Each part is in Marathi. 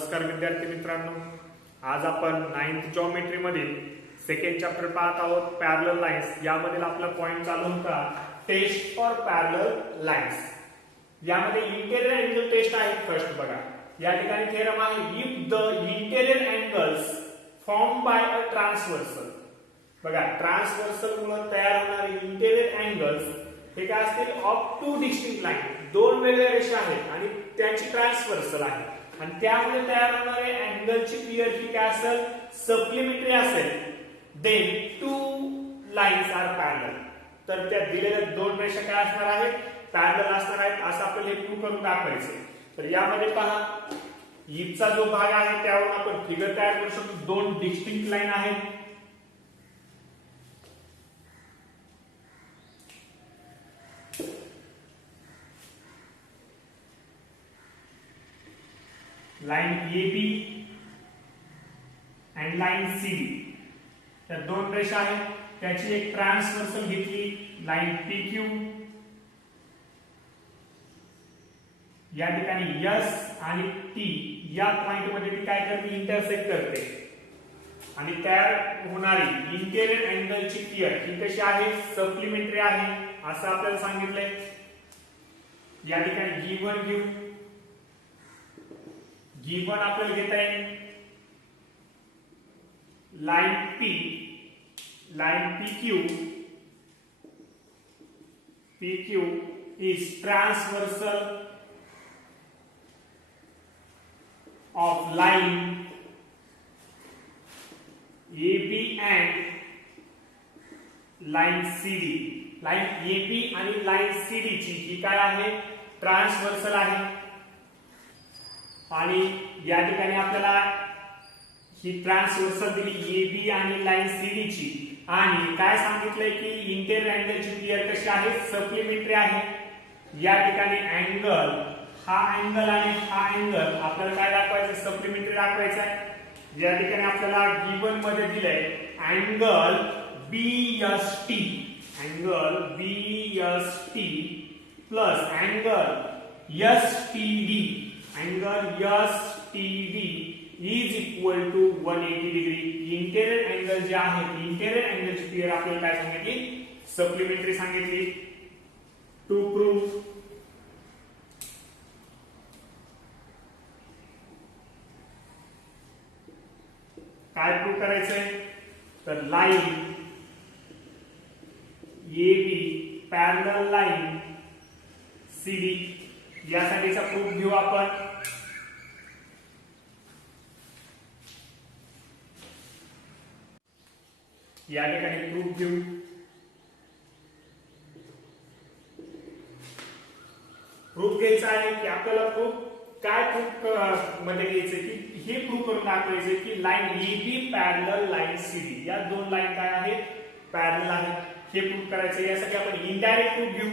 नमस्कार विद्यार्थी मित्रांनो, आज आपण 9th जॉमेट्री मधील सेकंड चॅप्टर पाहत आहोत पॅरलल लाईन्स। यामधील आपला पॉइंट चालू होता टेस्ट फॉर पॅरलल लाईन्स। यामध्ये इंटेरियर अँगल टेस्ट आहे। फर्स्ट बघा, या ठिकाणी थेरम आहे if the interior angles form by a transversal. बघा, ट्रान्सव्हर्सल मुळे तयार होणारे इंटेरियर अँगल्स हे काय असतील ऑफ टू डिस्टिंक्ट लाईन, दोन वेगळ्या रेषा आहेत आणि त्यांची ट्रान्सव्हर्सल आहे आणि त्यामुळे तयार होणारे अँगलची पेअर ही काय असेल सप्लिमेंटरी असेल, then two lines are parallel. तर त्या दिलेल्या दोन रेषा काय असणार आहेत, पॅरलल असणार आहेत, असं आपल्याला हे प्रूव्ह करून दाखवायचे। तर यामध्ये पहा, ईचा जो भाग आहे त्यावरून आपण फिगर तयार करू शकतो। दोन डिस्टिंक्ट लाईन आहेत, line AB and line CD। त्या दोन रेषा आहेत, त्याची एक ट्रान्सव्हर्सल घेतली लाइन PQ। या ठिकाणी S आणि T या पॉइंट मध्ये ती काय करते, इंटरसेक्ट करते आणि तयार होणारी इंटेरियर अँगलची पेअर ही कशी आहे, सप्लिमेंटरी आहे असं आपल्याला सांगितलंय। या ठिकाणी गिवन गिवन आपल्याला घेता येईल line P, line PQ is transversal of line AB and line CD। Line AB आणि लाइन CD ची ही काय आहे, ट्रान्सव्हर्सल आहे आणि या ठिकाणी आपल्याला ही ट्रान्सव्हर्सल दिली AB आणि लाइन CD ची आणि काय सांगितलंय की इंटेरियर अँगलची पेअर कशी आहे, सप्लिमेंटरी आहे। या ठिकाणी अँगल, हा अँगल आणि हा अँगल आपल्याला काय दाखवायचं, सप्लिमेंटरी दाखवायचा आहे। या ठिकाणी आपल्याला गिवन मध्ये दिलंय angle BST, angle BST plus angle STD, angle STD is equal to 180 degree. Interior angle जे आहे, इंटेरियर अँगलची पेअर आपल्याला काय सांगितली, सप्लिमेंटरी सांगितली। टू प्रूव्ह काय प्रूव्ह करायचंय, तर line AB parallel line CD, यासाठीचा प्रूफ घेऊ आपण। या ठिकाणी प्रूफ घेऊ, प्रूफ घ्यायचा आहे की आपल्याला प्रूफ काय प्रूफ मध्ये घ्यायचं की हे प्रूफ करून दाखवायचे की line AB parallel line CD, या दोन लाइन काय आहेत, पॅरलल आहेत, हे प्रूफ करायचं। यासाठी आपण इनडायरेक्ट प्रूफ घेऊ।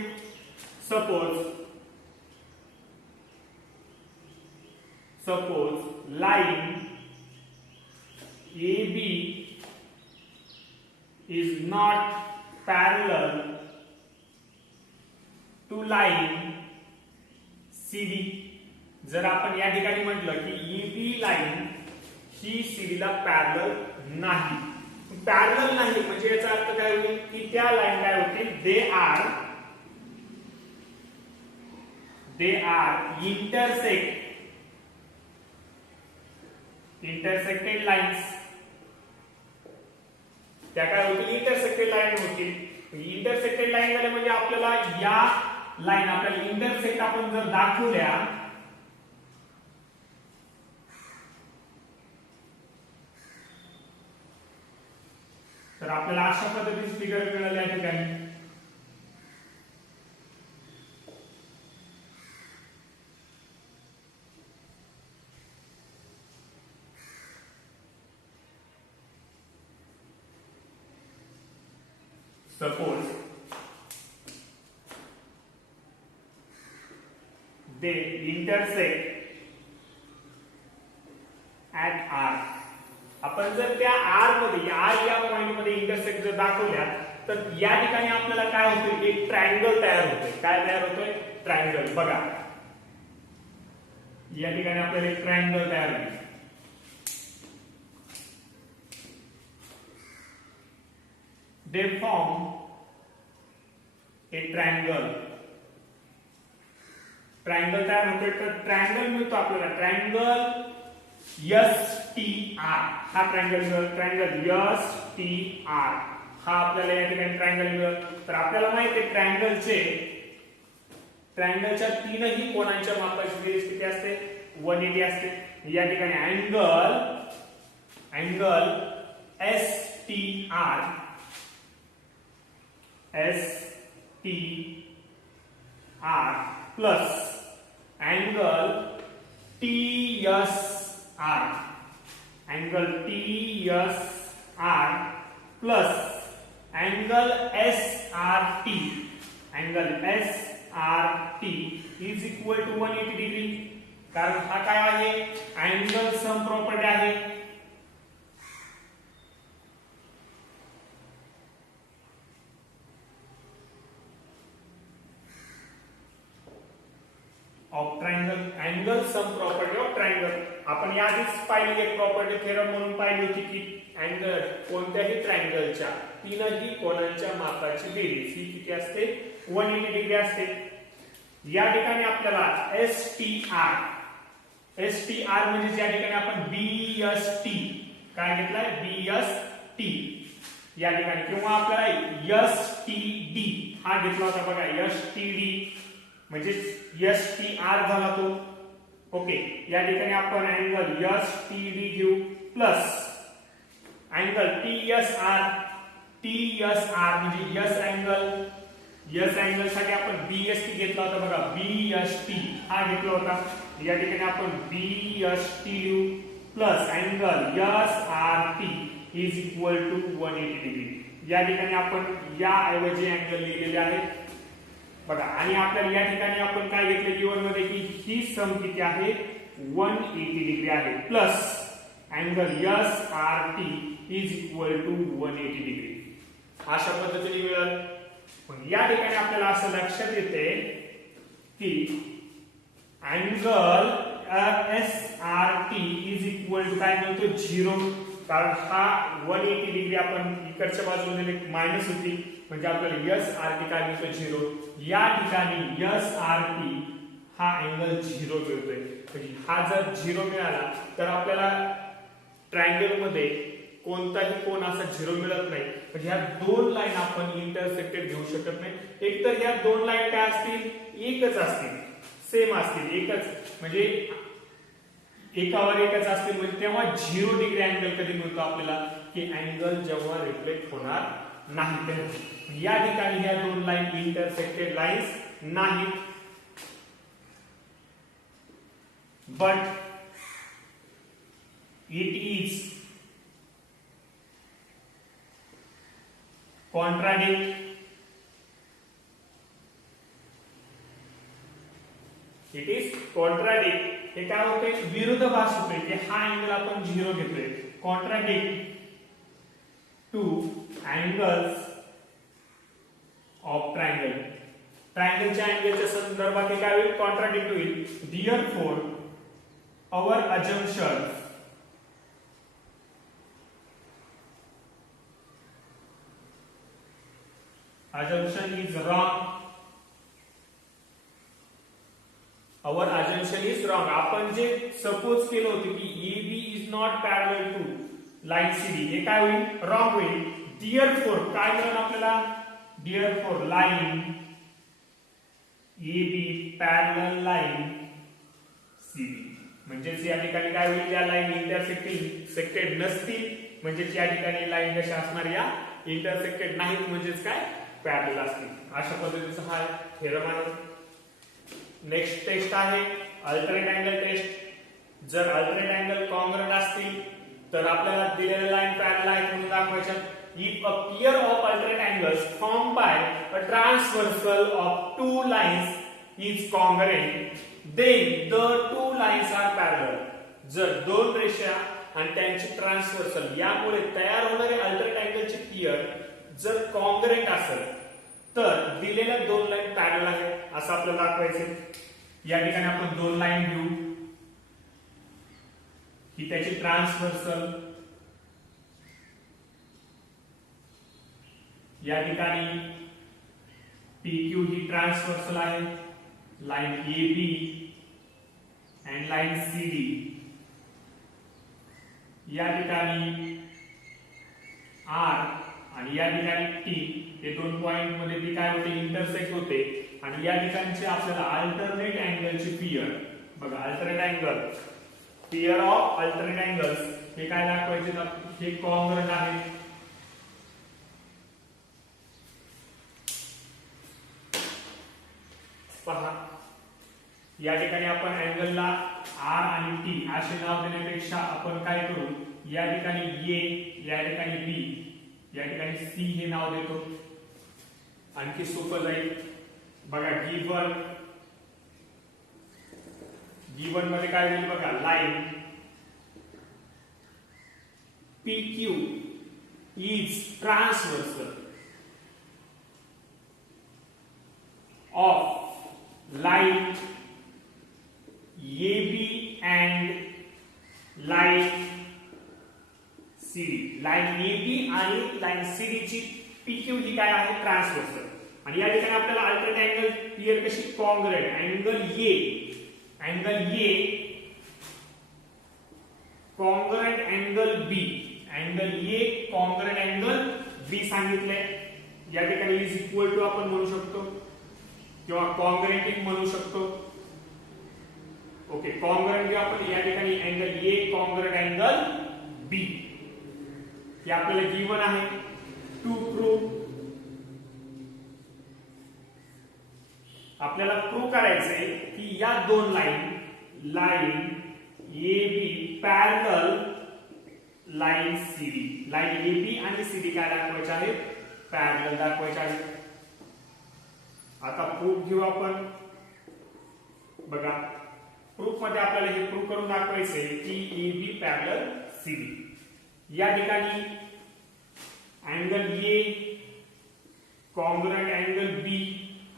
Suppose line AB is not parallel to line CD। जर आपण या ठिकाणी म्हटलं की AB लाइन ही CD ला पॅरलल नाही, पॅरलल नाही म्हणजे याचा अर्थ काय होईल की त्या लाइन काय होतील, दे आर इंटरसेक्टेड लाइन्स। त्या काय होतील, इंटरसेक्टेड लाइन होतील। इंटरसेक्टेड लाइन झाले म्हणजे आपल्याला या लाइन आपल्याला इंटरसेक्ट आपण जर दाखवल्या तर आपल्याला अशा पद्धतीची फिगर मिळाली या ठिकाणी। Suppose they intersect at R। आपण जर त्या R मध्ये, R या पॉइंट मध्ये इंटरसेक्ट जर दाखवल्या तर या ठिकाणी आपल्याला काय होते, एक ट्रायंगल तयार होते। काय तयार होतोय, ट्रायंगल। बघा या ठिकाणी आपल्याला एक ट्रायंगल तयार होईल. They form a triangle. Triangle तयार होतोय तर ट्रायंगल मिळतो आपल्याला. ट्रायंगल STR हा ट्रायंगल STR हा आपल्याला या ठिकाणी ट्रायंगल मिळत. तर आपल्याला माहिती आहे ट्रायंगलच्या तीनही कोणांच्या मापाची बेरीज किती असते? 180 असते. या ठिकाणी angle STR plus angle TSR plus angle SRT is equal to 180 degree. कारण हा काय आहे? अँगल सम प्रॉपर्टी आहे. Of triangle, angle sum property of triangle. आपण याआधीच पाहिली एक प्रॉपर्टी थेरम म्हणून पाहिली होती की अँगल कोणत्याही ट्रायंगलच्या तीनही कोणांच्या मापाची बेरीज ही किती असते? 180 डिग्री असते. या ठिकाणी आपल्याला STR म्हणजे या ठिकाणी आपण BST काय घेतलाय? BST या ठिकाणी किंवा आपल्याला STD हा घेतला होता बघा. STD म्हणजे STR झाला तो. ओके, या ठिकाणी आपण अँगल STD घेऊ प्लस अँगल TSR म्हणजे S अँगल साठी आपण BST घेतला होता बघा. BST हा घेतला होता. या ठिकाणी आपण BST घेऊ plus angle SRT is equal to 180 degree. या ठिकाणी आपण या ऐवजी अँगल लिहिलेले आहेत बघा. आणि आपल्याला या ठिकाणी आपण काय घेतले गिवन मध्ये की ही सम किती आहे? 180 डिग्री आहे plus angle SRT is equal to 180 degree. अशा पद्धतीने मिळेल. पण या ठिकाणी आपल्याला असं लक्षात येते की angle SRT is equal to काय मिळतो? 0. कारण हा 180 डिग्री आपण इकडच्या बाजूने मायनस होती म्हणजे आपल्याला SRT काय मिळतो? 0. या ठिकाणी SRT हा अँगल 0 मिळतोय. म्हणजे हा जर 0 मिळाला तर आपल्याला ट्रायंगल मध्ये कोणताही कोण असा 0 मिळत नाही. म्हणजे ह्या दोन लाईन आपण इंटरसेक्टेड घेऊ शकत नाही. एक तर ह्या दोन लाईन काय असतील? एकच असतील, सेम असतील, एकच म्हणजे एकावर एकच असतील. म्हणजे तेव्हा 0 डिग्री अँगल कधी मिळतो आपल्याला? की अँगल जेव्हा रिफ्लेक्ट होणार नाही तेव्हा. या ठिकाणी ह्या दोन लाईन इंटरसेक्टेड लाईन्स नाहीत. But it is contradict. It is contradict. हे काय होते? विरोधाभास होते की हा अँगल आपण 0 घेतोय. Contradict two angles of triangle. ट्रायंगलच्या अँगलच्या संदर्भात काय होईल? कॉन्ट्राडिक्ट होईल. Therefore our assumption is wrong. Our assumption is wrong. आपण जे सपोज केलं होतं की AB is not parallel to line CD हे काय होईल? रॉंग होईल. Therefore काय मिळेल आपल्याला? Therefore line AB parallel line CD म्हणजेच या ठिकाणी काय होईल? या लाईन इंटरसेक्टेड नसतील म्हणजेच या ठिकाणी लाईन कशा असणार? या इंटरसेक्टेड नाहीत म्हणजेच काय? पॅरलल असतील. अशा पद्धतीचा हा थेरम आहे. नेक्स्ट टेस्ट आहे अल्टरनेट अँगल टेस्ट. जर अल्टरनेट अँगल कॉन्ग्रुएंट असतील तर आपल्याला दिलेल्या लाईन पॅरलल आहेत म्हणून दाखवायच्या. If a pair of alternate angles formed by a transversal of two lines is congruent, then the two lines are parallel. जर दोन रेषा आणि त्यांची ट्रान्सव्हर्सल यामुळे तयार होणारे अल्टरनेट अँगलचे पेयर जर कॉन्ग्रुएंट असेल तर दिलेल्या दोन लाईन पॅरलल आहेत असं आपल्याला दाखवायचे. या ठिकाणी आपण दोन लाईन घेऊ ही त्याची ट्रान्सव्हर्सल, या ठिकाणी PQ ही ट्रान्सव्हर्सल आहे, line AB and line CD, या ठिकाणी R आणि या ठिकाणी T हे दोन पॉइंट मध्ये ती काय होते, इंटरसेक्ट होते आणि या ठिकाणचे आपल्याला अल्टरनेट अँगलची पियर, बघा alternate angle, pair of alternate angles हे काय दाखवायचे तर हे कॉन्ग्रुएंट आहे. पहा या ठिकाणी आपण अँगलला R आणि T असे नाव देण्यापेक्षा आपण काय करू, या ठिकाणी A, या ठिकाणी B, या ठिकाणी C हे नाव देतो, आणखी सोपं जाईल. बघा गिवन मध्ये काय होईल बघा, line PQ is transversal of line AB and line CD. Line AB आणि लाइन CD ची PQ ही काय आहे, ट्रान्सव्हर्सल. आणि या ठिकाणी आपल्याला अल्टरनेट अँगल क्लियर कशी, congruent angle A congruent angle B, angle A congruent angle B सांगितले. या ठिकाणी इज इक्वल टू आपण म्हणू शकतो किंवा कॉन्ग्रुएंट म्हणू शकतो. ओके, कॉन्ग्रुएंट आपण या ठिकाणी angle A congruent angle B हे आपल्याला गिवन आहे. टू प्रूव्ह आपल्याला प्रूव्ह करायचंय की या दोन line AB parallel line CD, line AB आणि CD काय दाखवायचे आहे, पॅरलल दाखवायचे आहे. आता प्रूफ घेऊ आपण. बघा प्रूफ मध्ये आपल्याला हे प्रूफ करून दाखवायचे की AB पॅरलल CD. या ठिकाणी angle A congruent angle B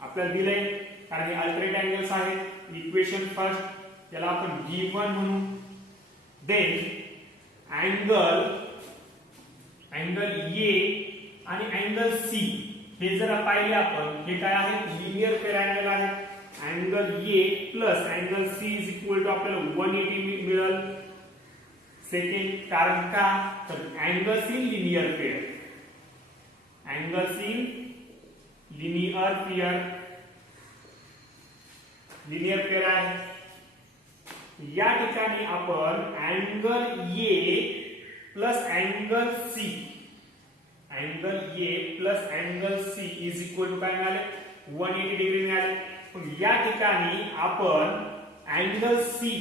आपल्याला दिले, कारण हे अल्टरनेट अँगल्स आहेत. इक्वेशन फर्स्ट याला आपण V1 म्हणू. देन अँगल A आणि अँगल C हे जर पाहिले आपण, हे काय आहे, लिनियर पेअर अँगल आहे. Angle A plus angle C is equal to आपल्याला 180 मिळेल. सेकंड कारण का, तर angles in linear pair, angles in linear pair आहे. या ठिकाणी आपण angle A plus angle C, angle A plus angle C is equal to काय मिळाले, 180 डिग्री मिळाले. पण या ठिकाणी आपण अँगल C,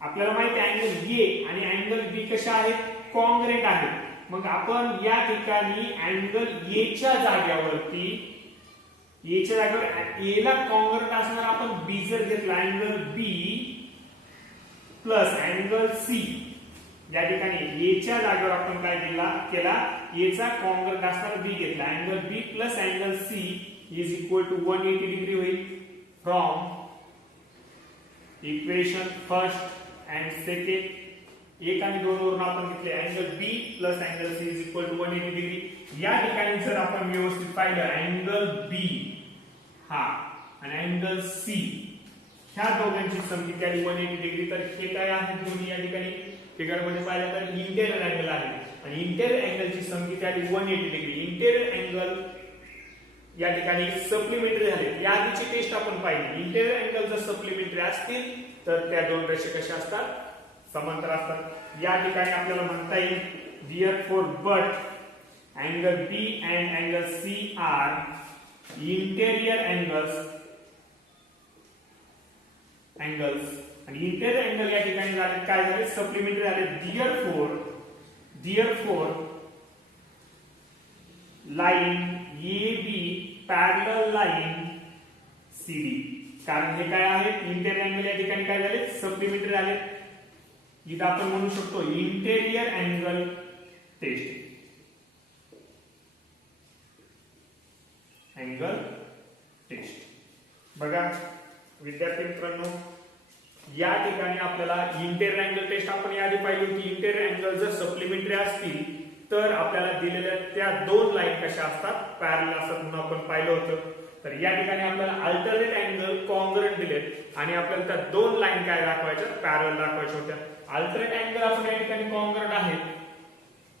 आपल्याला माहिती आहे अँगल A आणि अँगल B कशा आहेत, कॉन्ग्रुएंट आहेत. मग आपण या ठिकाणी अँगल A च्या जागेवरती, A च्या जागेवर A ला कॉन्ग्रुएंट असणार आपण B जर घेतला, angle B plus angle C, या ठिकाणी A च्या जागेवर आपण काय केला, A चा कॉन्ग्रुएंट असणार B घेतला, angle B plus angle C is equal to 180 degree होईल. From equation first and second, 1 आणि 2 वरून आपण घेतले angle B plus angle C is equal to 180 degree. या ठिकाणी जर आपण व्यवस्थित पाहिलं, अँगल B हा आणि अँगल C ह्या दोघांची संख्या झाली 180 डिग्री. तर हे काय आहे, दोन्ही या ठिकाणी फिगर मध्ये पाहिलं तर इंटेरियर अँगल आहे आणि इंटेरियर अँगलची संख्या झाली 180 डिग्री. इंटेरियर अँगल या ठिकाणी सप्लिमेंटरी झाले. या आधीची टेस्ट आपण पाहिली, इंटेरियर अँगल जर सप्लिमेंटरी असतील तर त्या दोन रेषा कशा असतात, समांतर असतात. या ठिकाणी आपल्याला म्हणता येईल therefore but angle B and angle C are interior angles आणि इंटेरियर अँगल या ठिकाणी झाले काय झाले, सप्लिमेंटरी झाले. therefore line AB parallel line CD, कारण हे काय आहे, इंटेरियर अँगल या ठिकाणी काय झाले, सप्लिमेंटरी झाले. इथं आपण म्हणू शकतो interior angle test, angle test. बघा विद्यार्थी मित्रांनो, या ठिकाणी आपल्याला इंटेरियर अँगल टेस्ट आपण याआधी पाहिली होती. इंटेरियर अँगल जर सप्लिमेंटरी असतील तर आपल्याला दिलेल्या त्या दोन लाईन कशा असतात, पॅरलल असतात म्हणून आपण पाहिलं होतं. तर या ठिकाणी आपल्याला अल्टरनेट अँगल कॉन्ग्रुएंट दिलेत आणि आपल्याला त्या दोन लाईन काय दाखवायच्या, पॅरलल दाखवायच्या होत्या. अल्टरनेट अँगल आपण या ठिकाणी कॉन्ग्रुएंट आहेत,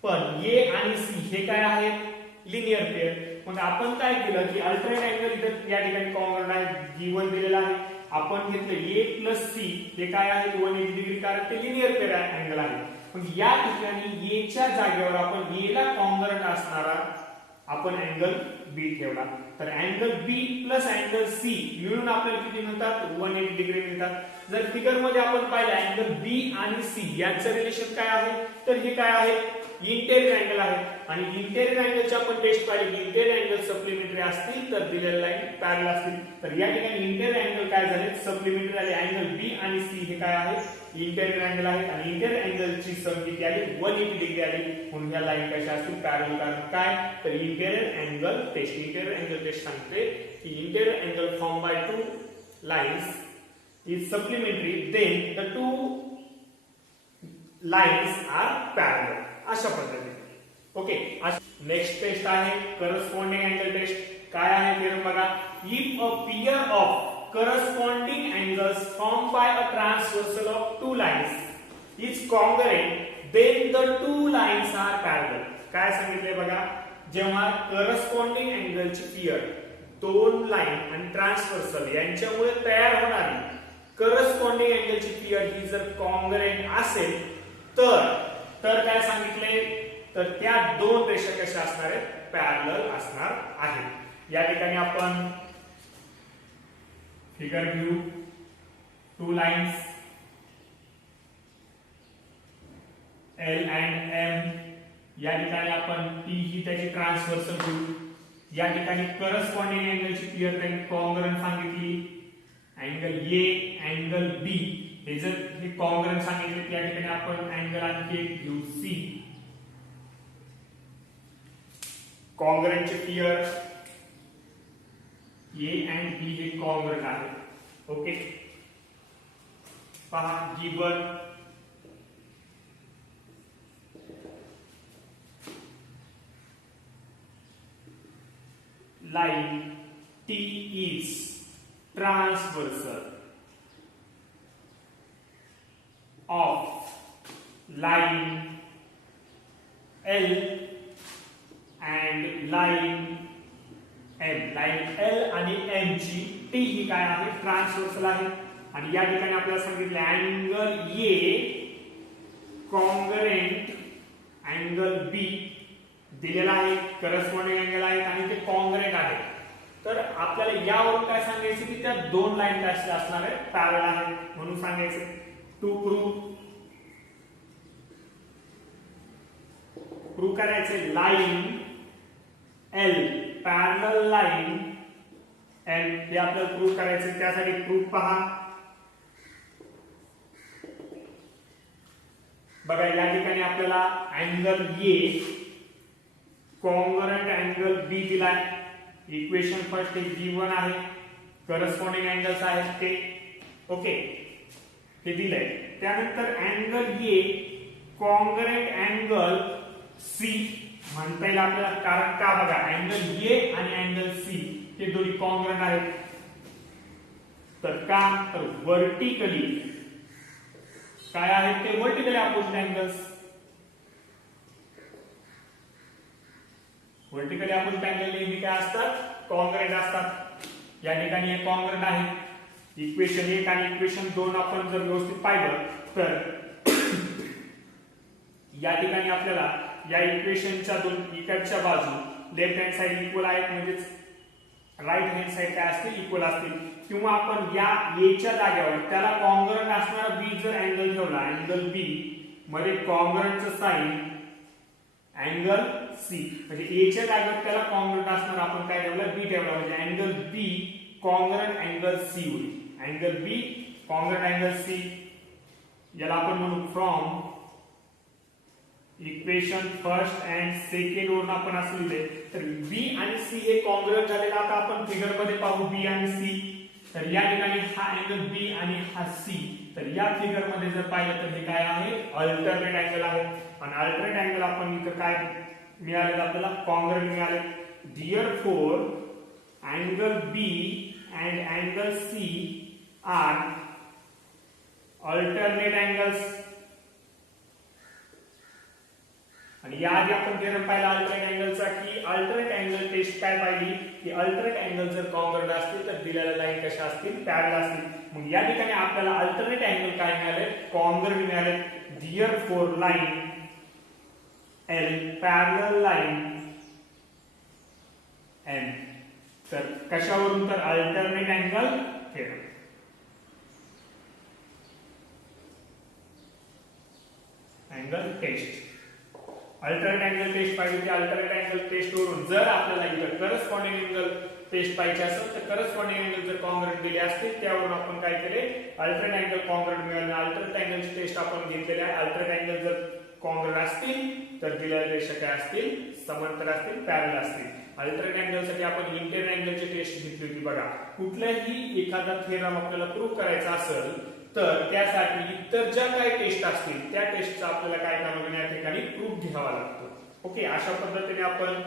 पण ए आणि सी हे काय आहेत, लिनियर पेअर. मग आपण काय केलं की अल्टरनेट अँगल इथे या ठिकाणी कॉन्ग्रुएंट आहे, गिवन दिलेला आहे. आपण घेतलं ए प्लस सी हे काय आहे 180 डिग्री, कारण ते लिनियर पेअर अँगल आहे. मग या ठिकाणी ए च्या जागेवर आपण ए ला कॉन्ग्रुएंट असणारा आपण अँगल बी ठेवला. तर अँगल बी प्लस अँगल सी मिळून आपल्याला किती मिळतात, 180 डिग्री मिळतात. जर फिगर मध्ये आपण पाहिलं अँगल बी आणि सी यांचं रिलेशन काय आहे, तर हे काय आहे, इंटेरियर अँगल आहे. आणि इंटेरियर अँगलची आपण टेस्ट पाहिली की इंटेरियर अँगल सप्लिमेंटरी असतील तर दिलेल्या लाईन पॅरलल असतील. तर या ठिकाणी इंटेरियर अँगल काय झाले, सप्लिमेंटरी आले. अँगल बी आणि सी हे काय आहे, इंटेरियर अँगल आहेत आणि इंटेरियर अँगलची सम किती आली, 180 डिग्री आली. म्हणून या लाईन कशा असतील, पॅरलल. कारण काय, तर interior angle test. Interior angle test सांगते की interior angle form by two lines is supplementary, then the two lines are parallel. अशा पद्धतीने. ओके, नेक्स्ट टेस्ट आहे करस्पॉन्डिंग अँगल टेस्ट. काय आहे ते बघा. If a pair of corresponding angles formed by a transversal of two lines is congruent, then the two lines are parallel. काय सांगितले बघा, जेव्हा करस्पॉन्डिंग अँगलची पेअर दोन लाईन आणि ट्रान्सव्हर्सल यांच्यामुळे तयार होणारी करस्पॉन्डिंग अँगलची पेअर ही जर कॉन्ग्रुएंट असेल तर काय सांगितले, तर त्या दोन रेषा कशा असणार आहेत, पॅरलल असणार आहेत. या ठिकाणी आपण फिगर घेऊ. Two lines L and M. या ठिकाणी आपण टी ही त्याची ट्रान्सव्हर्सल घेऊ. या ठिकाणी करस्पॉन्डिंग अँगलची पेअर त्यांनी कॉन्ग्रुएंट सांगितली. अँगल ए अँगल बी हे जर हे कॉन्ग्रुएंट सांगितले, या ठिकाणी आपण अँगल आणखी एक घेऊ सी. कॉन्ग्रुएंटची पेअर ए अँड बी हे कॉन्ग्रुएंट आहे. ओके, पहा given line T is transversal of line L and line M. Line L आणि एम ची टी ही काय आहे, ट्रान्सव्हर्सल आहे. आणि या ठिकाणी आपल्याला सांगितले angle A congruent angle B दिलेला आहे, करस्पॉन्डिंग अँगल आहेत आणि ते कॉन्ग्रुएंट आहे. तर आपल्याला यावरून काय सांगायचं की त्या दोन लाईन काय असणार आहेत, पॅरलल आहेत म्हणून सांगायचं. टू प्रूव्ह करायचे line L parallel line M हे आपल्याला प्रूव्ह करायचे. त्यासाठी प्रूफ पहा बघा. या ठिकाणी आपल्याला angle A congruent angle B दिलाय. इक्वेशन फर्स्ट हे गिवन आहे, करस्पॉन्डिंग अँगल्स आहेत ते. ओके, हे दिलंय. त्यानंतर angle A congruent angle C म्हणता येईल आपल्याला, कारण का बघा अँगल ए आणि अँगल सी हे दोन्ही कॉन्ग्रुएंट आहेत. तर का, तर वर्टिकली काय आहेत ते, vertically opposite angles. Vertically opposite angle नेहमी काय असतात, कॉन्ग्रुएंट असतात. या ठिकाणी हे कॉन्ग्रुएंट आहे. इक्वेशन 1 आणि इक्वेशन 2 आपण जर व्यवस्थित पाहिलं तर या ठिकाणी आपल्याला या इक्वेशनच्या दोन इकडच्या बाजू लेफ्ट हँड साइड इक्वल आहेत, म्हणजेच राइट हँड साइड काय असतील, इक्वल असतील. किंवा आपण या ए च्या जागेवर त्याला कॉन्ग्रुएंट असणारा बी जर अँगल ठेवला, अँगल बी मध्ये कॉन्ग्रुएंटचं साइन अँगल सी, म्हणजे ए च्या जागेवर त्याला कॉन्ग्रुएंट असणारा आपण काय ठेवलं, बी ठेवला, म्हणजे अँगल बी कॉन्ग्रुएंट अँगल सी होईल. अँगल बी कॉन्ग्रुएंट अँगल सी, याला आपण म्हणू from equation first and second वरून आपण असं लिहिले. तर बी आणि सी हे कॉन्ग्रुएंट झालेला आता आपण फिगर मध्ये पाहू बी आणि सी. तर या ठिकाणी हा अँगल बी आणि हा सी तर या फिगर मध्ये जर पाहिलं तर हे काय आहे, अल्टरनेट अँगल आहे. आणि अल्टरनेट अँगल आपण इथं काय मिळाले आपल्याला, कॉन्ग्रुएंट मिळाले. Therefore angle B and angle C are alternate angles. आणि याआधी आपण थेरम पाहिला अल्टरनेट अँगलचा की अल्टरनेट अँगल टेस्ट काय पाहिली की अल्टरनेट अँगल जर कॉन्ग्रुएंट असतील तर दिलेल्या लाईन कशा असतील, पॅरलल असतील. मग या ठिकाणी आपल्याला अल्टरनेट अँगल काय मिळाले, कॉन्ग्रुएंट मिळाले. Therefore line L parallel line M. तर कशावरून, तर alternate angle theorem. Angle test, alternate angle test पाहिजे ते अल्टरनेट अँगल टेस्ट वरून जर आपल्याला इथं करस्पॉन्डिंग अँगल टेस्ट पाहिजे असेल तर करस्पॉन्डिंग अँगल जर कॉन्ग्रुएंट दिले असतील त्यावरून आपण काय केले, अल्टरनेट अँगल कॉन्ग्रुएंट मिळाले. अल्टरनेट अँगलची टेस्ट आपण घेतलेली आहे. अल्टरनेट अँगल जर कॉन्ग्रुएंट असतील तर दिलेल्या रेषा काय असतील, समांतर असतील, पॅरलल असतील. अल्टरनेट अँगल साठी आपण इंटेरियर अँगलची टेस्ट घेतली होती बघा. कुठलाही एखादा थेरम आपल्याला प्रूव्ह करायचा असेल तर त्यासाठी इतर ज्या काही टेस्ट असतील त्या टेस्टचा आपल्याला काय करावं या ठिकाणी प्रूफ घ्यावा लागतो. ओके, अशा पद्धतीने आपण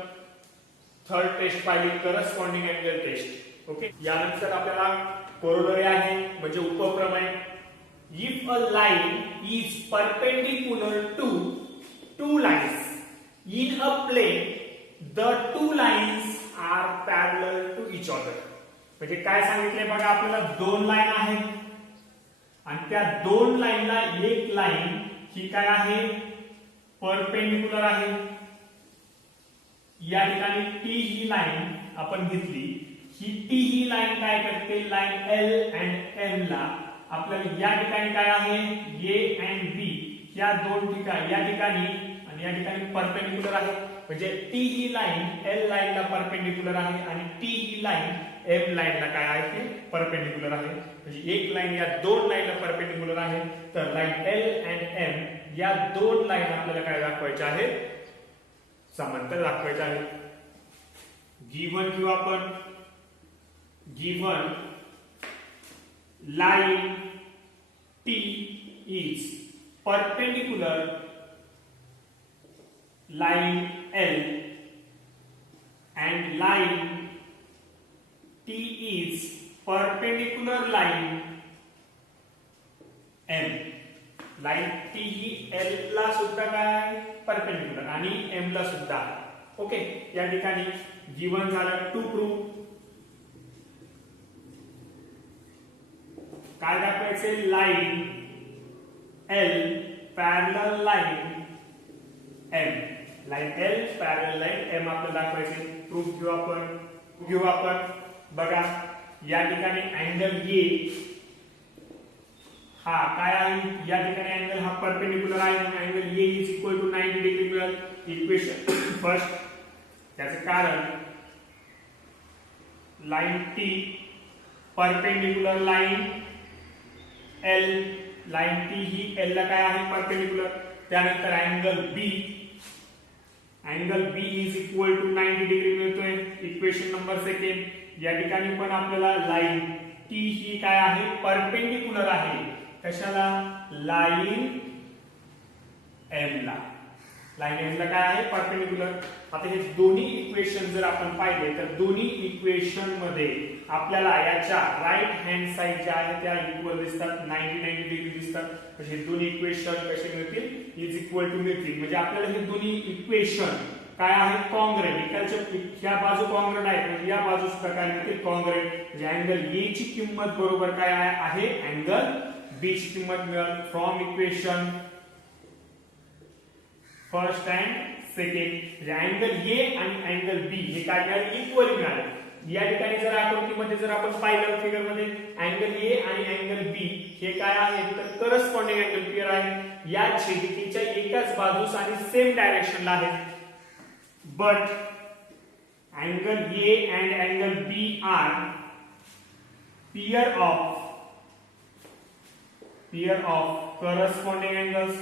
थर्ड टेस्ट पाहिली, करस्पॉन्डिंग अँगल टेस्ट. ओके, यानंतर आपल्याला कोरोलरी आहे म्हणजे उपप्रमेय. If a line is perpendicular to two lines in a plane the two lines are parallel to each other. म्हणजे काय सांगितले बघा, आपल्याला दोन लाईन आहेत आणि त्या दोन लाईनला एक लाईन ही काय आहे, परपेंडिक्युलर आहे. या ठिकाणी टी ही लाईन आपण घेतली, ही टी ही लाईन काय करते, लाईन एल अँड एम ला आपल्याला या ठिकाणी काय आहे, ए अँड बी या दोन ठिकाणी या ठिकाणी आणि या ठिकाणी परपेंडिक्युलर आहे. म्हणजे टी ही लाईन एल लाईनला परपेंडिक्युलर आहे आणि टी ही लाईन एम लाईनला काय आहे ते परपेंडिक्युलर आहे. म्हणजे एक लाईन या दोन लाईनला परपेंडिक्युलर आहे. तर लाईन एल अँड एम या दोन लाईन आपल्याला काय दाखवायच्या आहेत, समांतर दाखवायच्या आहेत. गिवन किंवा आपण given line T is perpendicular line L and line T is perpendicular line M. Line T he L ला सुद्धा काय परपेंडिक्युलर आणि M ला सुद्धा. ओके, या ठिकाणी गिवन झालं टू प्रूव्ह काय दाखवायचे, line L parallel line M. Line L parallel line M आपल्याला दाखवायचे. प्रूफ घेऊ आपण बघा. या ठिकाणी अँगल ए हा काय आहे, या ठिकाणी अँगल हा परपेंडिक्युलर आहे म्हणून angle A is equal to 90 degree मिळेल. इक्वेशन फर्स्ट, त्याचे कारण line T perpendicular line L, line T ही L ला काय आहे परपेंडिक्युलर. त्यानंतर angle B is equal to 90 degree मिळतोय. इक्वेशन नंबर सेकंड, या ठिकाणी पण आपल्याला लाइन टी ही काय आहे परपेंडिक्युलर आहे कशाला, लाइन एम ला. लाइन एम ला काय आहे परपेंडिक्युलर. आता हे दोन्ही इक्वेशन जर आपण पाहिले तर दोन्ही इक्वेशन मध्ये आपल्याला याच्या राइट हँड साइड ज्या आहेत त्या इक्वल दिसतात, 90 डिग्री दिसतात. म्हणजे हे दोन्ही इक्वेशन कसे मिळतील, इज इक्वल टू मिळतील. म्हणजे आपल्याला हे दोन्ही इक्वेशन काय आहेत, कॉन्ग्रुएंट. इकडच्या ह्या बाजू कॉन्ग्रुएंट आहे म्हणजे या बाजू सुद्धा काय मिळतील कॉन्ग्रुएंट. म्हणजे अँगल ए ची किंमत बरोबर काय आहे, अँगल बी ची किंमत मिळेल. From equation first and second म्हणजे अँगल ए आणि अँगल बी हे काय मिळाले, इक्वली मिळाले. या ठिकाणी जर आकृतीमध्ये जर आपण पाहिलं फिगर मध्ये अँगल ए आणि अँगल बी हे काय आहे तर करस्पॉन्डिंग अँगल पेअर आहे. या छेदिकेच्या एकाच बाजूस आणि सेम डायरेक्शनला आहेत. But angle A and angle B are pair of corresponding angles.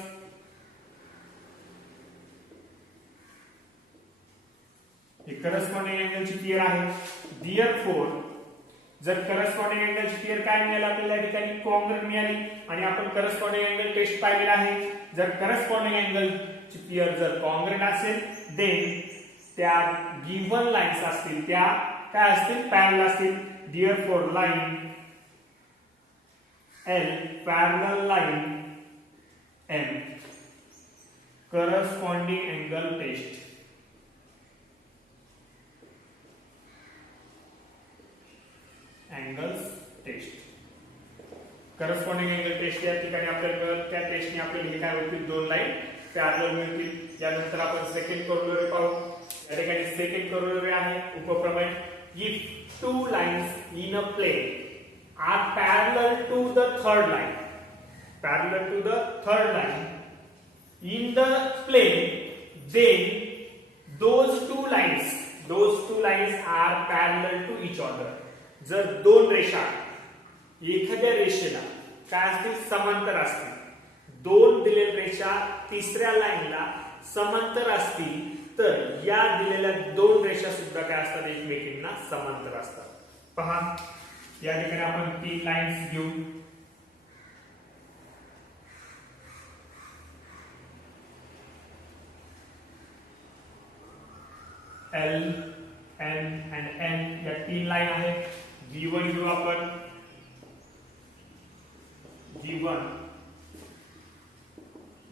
हे करस्पॉन्डिंग अँगलची पेअर आहे. Therefore जर करस्पॉन्डिंग अँगलची पेअर काय मिळाली आपल्याला या ठिकाणी कॉन्ग्रुएंट मिळाली आणि आपण करस्पॉन्डिंग अँगल टेस्ट पाहिलेला आहे. जर करस्पॉन्डिंग अँगलची पेअर जर कॉन्ग्रुएंट असेल देन त्या गिव्हन लाईन्स असतील त्या काय असतील पॅरलल असतील. Therefore line L parallel line M corresponding angle test. Angles test. Corresponding angle test या ठिकाणी आपल्याला त्या टेस्टने आपल्याला हे काय होतील दोन लाईन पॅरलल मिळतील. यानंतर आपण सेकंड कॉरोलरी पाहू. या ठिकाणी सेकंड कॉरोलरी आहे उपप्रमेय. If two lines in a plane are parallel to the third line in the plane, then those two lines are parallel to each other. जर दोन रेषा एखाद्या रेषेला काय असतील समांतर असतील, दोन दिलेल्या रेषा तिसऱ्या लाईनला समांतर असतील तर या दिलेल्या दोन रेषा सुद्धा काय असतात एकमेकींना समांतर असतात. पहा या ठिकाणी आपण तीन लाईन्स घेऊ. L, N and N या तीन लाईन आहेत. G1 घेऊ आपण. G1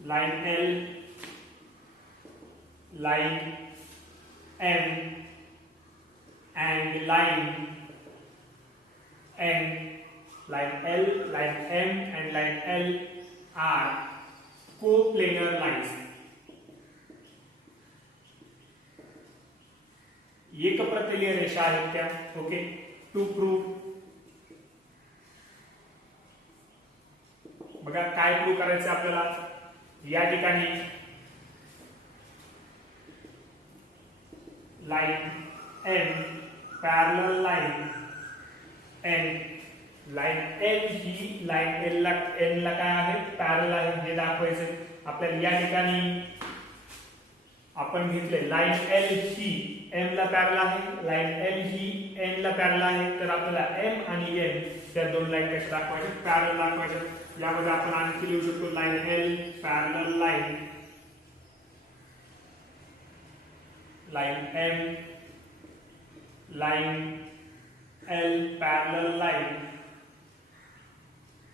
line L, line M and line N, line L, line M and line L are coplanar lines. एकप्रतलीय रेषा आहेत त्या. ओके. टू प्रूव्ह बघा काय प्रूव्ह करायचं आपल्याला या ठिकाणी line M parallel line N, line L ही लाईन N ला काय आहे पॅरलल आहे हे दाखवायचं आपल्याला. या ठिकाणी आपण घेतले लाईन L ही M ला पॅरलल आहे, लाईन L ही N ला पॅरलल आहे. तर आपल्याला M आणि N त्या दोन लाईन कशा दाखवायच्या पॅरलल दाखवायच्या. यामध्ये आपण आणखी लिहू शकतो line L parallel line, line M line L parallel line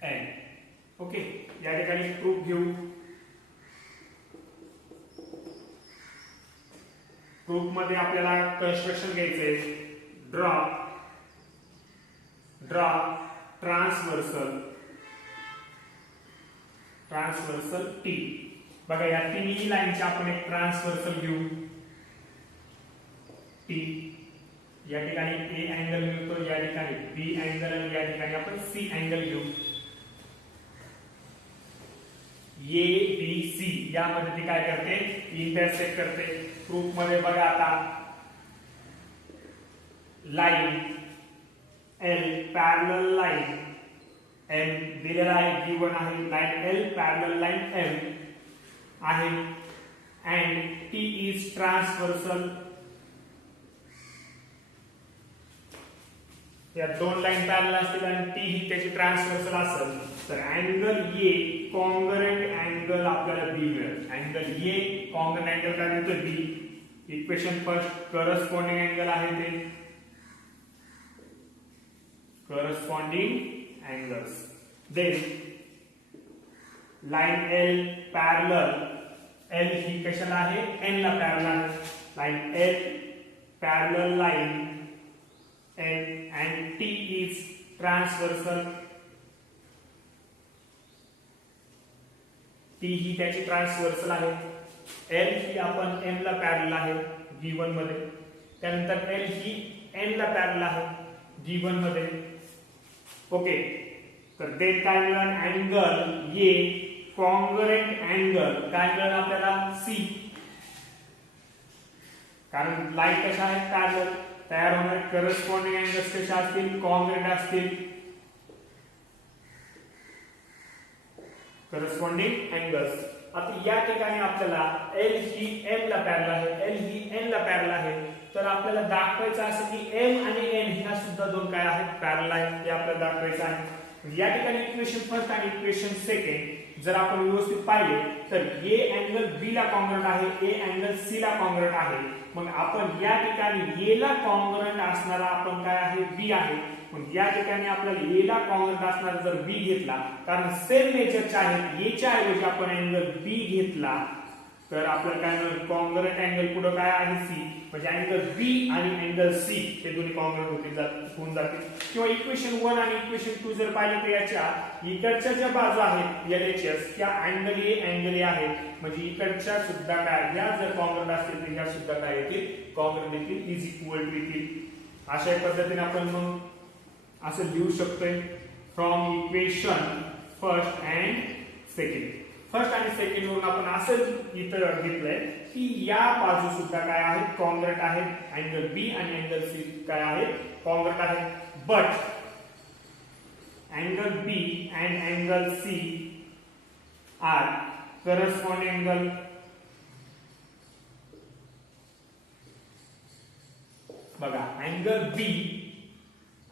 N. Okay. या ठिकाणी प्रूफ घेऊ. प्रूफ मध्ये आपल्याला कन्स्ट्रक्शन घ्यायचंय. Draw transversal T. बघा या तिन्ही लाईनचे आपण एक ट्रान्सव्हर्सल घेऊ T. या ठिकाणी A अँगल मिळतो, या ठिकाणी B अँगल आणि या ठिकाणी आपण C अँगल घेऊ. A B C यामध्ये ती काय करते इंटरसेक्ट करते. प्रूफ मध्ये बघा आता line L parallel line M दिलेला आहे गिवन आहे. Line L parallel line M आहे अँड T इज ट्रान्सव्हर्सल. या दोन लाईन पॅरलल असतील आणि T ही त्याची ट्रान्सव्हर्सल असेल तर अँगल A कॉन्ग्रुएंट अँगल आपल्याला B मिळेल. अँगल A कॉन्ग्रुएंट अँगल काय मिळतो B. Equation first corresponding angle आहे ते corresponding angles. Then line L parallel L ही कशाला आहे N ला पॅरलल आहे. Line L parallel line N and T is transversal. T ही त्याची ट्रान्सव्हर्सल आहे. L ही आपण M ला पॅरलल आहे G1 मध्ये. त्यानंतर L ही N ला पॅरलल आहे G1 मध्ये. ओके. तर ते काय मिळालं अँगल A कॉन्ग्रुएंट अँगल काय मिळालं आपल्याला C. कारण लाईन कशा आहेत पॅरलल तयार होणारे करस्पॉन्डिंग अँगल्स कशा असतील कॉन्ग्रुएंट असतील. Corresponding angles. आता या ठिकाणी आपल्याला L ही M ला पॅरलल आहे, L ही N ला पॅरलल आहे. तर आपल्याला दाखवायचं असं की एम आणि एन ह्या सुद्धा दोन काय आहेत पॅरलल आहेत, ते आपल्याला दाखवायचं आहे. या ठिकाणी इक्वेशन फर्स्ट आणि इक्वेशन सेकंड जर आपण व्यवस्थित पाहिले तर ए अँगल बी ला कॉन्ग्रंट आहे, ए अँगल सी ला कॉन्ग्रंट आहे. मग आपण या ठिकाणी ए ला कॉन्ग्रंट असणारा आपण काय आहे बी आहे. मग या ठिकाणी आपल्याला ए ला कॉन्ग्रंट असणारा जर बी घेतला, कारण सेम नेचरचे आहे, ए च्या ऐवजी आपण अँगल बी घेतला तर आपल्याला काय मिळेल कॉन्ग्रंट अँगल पुढे काय आहे सी, म्हणजे अँगल बी आणि अँगल सी हे दोन्ही कॉन्ग्रंट होऊन जातील. किंवा इक्वेशन 1 आणि इक्वेशन 2 जर पाहिले तर याच्या इकडच्या ज्या बाजू आहेत LHS त्या अँगल ए आहे, म्हणजे इकडच्या सुद्धा काय ह्या जर कॉन्ग्रंट असतील तर ह्या सुद्धा काय येतील कॉन्ग्रंट येतील, इज इक्वल टू येतील. अशा पद्धतीने आपण मग असं लिहू शकतोय from equation first and second. First आणि सेकंड वरून आपण असं इथं घेतलंय की या बाजू सुद्धा काय आहेत कॉन्ग्रंट आहेत, अँगल बी आणि अँगल सी काय आहेत कॉन्ग्रंट आहेत. But angle B and angle C are corresponding angle. बघा अँगल बी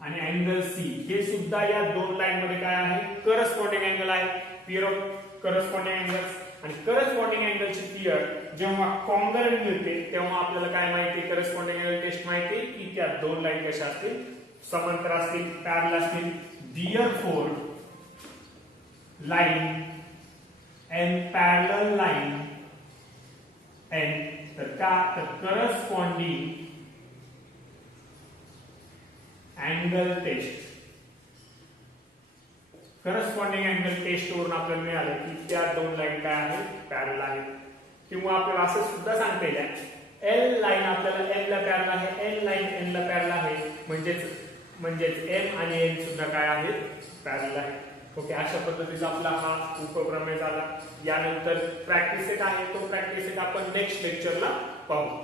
आणि अँगल सी हे सुद्धा या दोन लाईन मध्ये काय आहे करस्पॉन्डिंग अँगल आहे, पेअर ऑफ करस्पॉन्डिंग अँगल्स. आणि करस्पॉन्डिंग अँगलची पेअर जेव्हा कॉन्ग्रंट मिळते तेव्हा आपल्याला काय माहिती करस्पॉन्डिंग अँगल टेस्ट माहिती की त्या दोन लाईन कशा असतील समांतर असतील, पॅरलल असतील. Therefore line and parallel line and the corresponding angle test. Corresponding angle test वरून आपल्याला मिळालं की त्या दोन लाईन काय आहेत पॅरलल आहेत. किंवा आपल्याला असं सुद्धा सांगता येईल एल लाईन आपल्याला एल ला पॅरलल आहे, एल लाईन एन ला पॅरलल आहे, म्हणजेच एम आणि एन सुद्धा काय आहेत पॅरलल आहे. ओके, अशा पद्धतीचा आपला हा उपप्रमेय झाला. यानंतर प्रॅक्टिस सेट आहे, तो प्रॅक्टिस सेट आपण नेक्स्ट लेक्चरला पाहू.